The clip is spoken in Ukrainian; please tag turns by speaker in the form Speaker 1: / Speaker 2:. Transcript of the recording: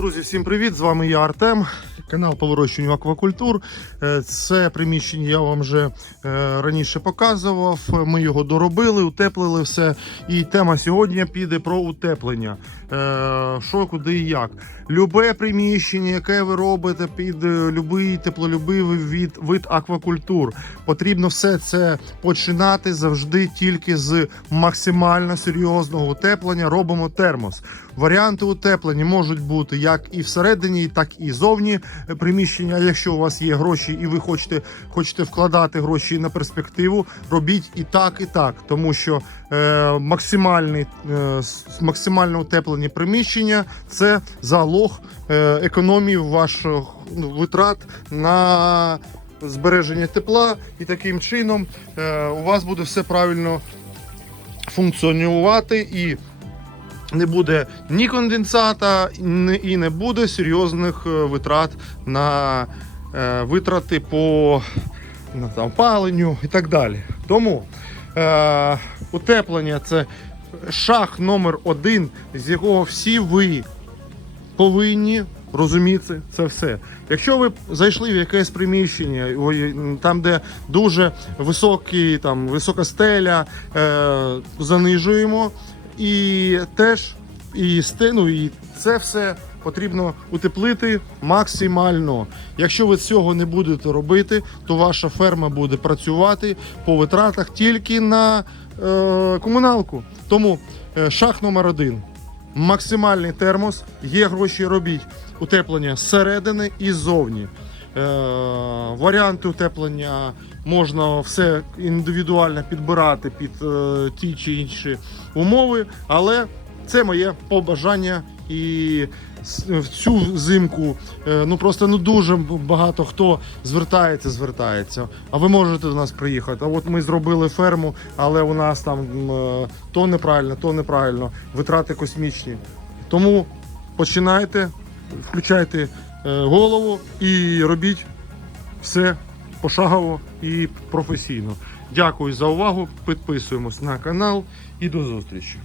Speaker 1: Друзі, всім привіт! З вами я Артем. Канал по вирощуванню аквакультур. Е, Це приміщення я вам вже е, раніше показував. Ми його доробили, утеплили все. І тема сьогодні піде про утеплення. Е, Що, куди і як. Любе приміщення, яке ви робите під е, любий теплолюбивий від, вид аквакультур. Потрібно все це починати завжди тільки з максимально серйозного утеплення. Робимо термос. Варіанти утеплення можуть бути як і всередині, так і зовні приміщення. Якщо у вас є гроші і ви хочете, хочете вкладати гроші на перспективу, робіть і так, і так, тому що е, максимальний, е, с- максимально утеплені приміщення це залог е, економії ваших ну, витрат на збереження тепла, і таким чином е, у вас буде все правильно функціонувати і не буде ні конденсата, і не буде серйозних е, витрат на витрати по на, там, паленню і так далі. Тому е, утеплення це шаг номер один, з якого всі ви повинні розуміти це все. Якщо ви зайшли в якесь приміщення, там, де дуже високий, там, висока стеля, е, занижуємо. І теж і, сте- ну, і це все потрібно утеплити максимально. Якщо ви цього не будете робити, то ваша ферма буде працювати по витратах тільки на е, комуналку. Тому е, шаг номер один. Максимальний термос, є гроші робіть утеплення зсередини і ззовні. Е, варіанти утеплення можна все індивідуально підбирати під е, ті чи інші умови, але це моє побажання і в цю зимку е, ну просто ну дуже багато хто звертається, звертається. А ви можете до нас приїхати. А от ми зробили ферму, але у нас там е, то неправильно, то неправильно, витрати космічні. Тому починайте, включайте е, голову і робіть все пошагово і професійно. Дякую за увагу. Підписуємось на канал і до зустрічі.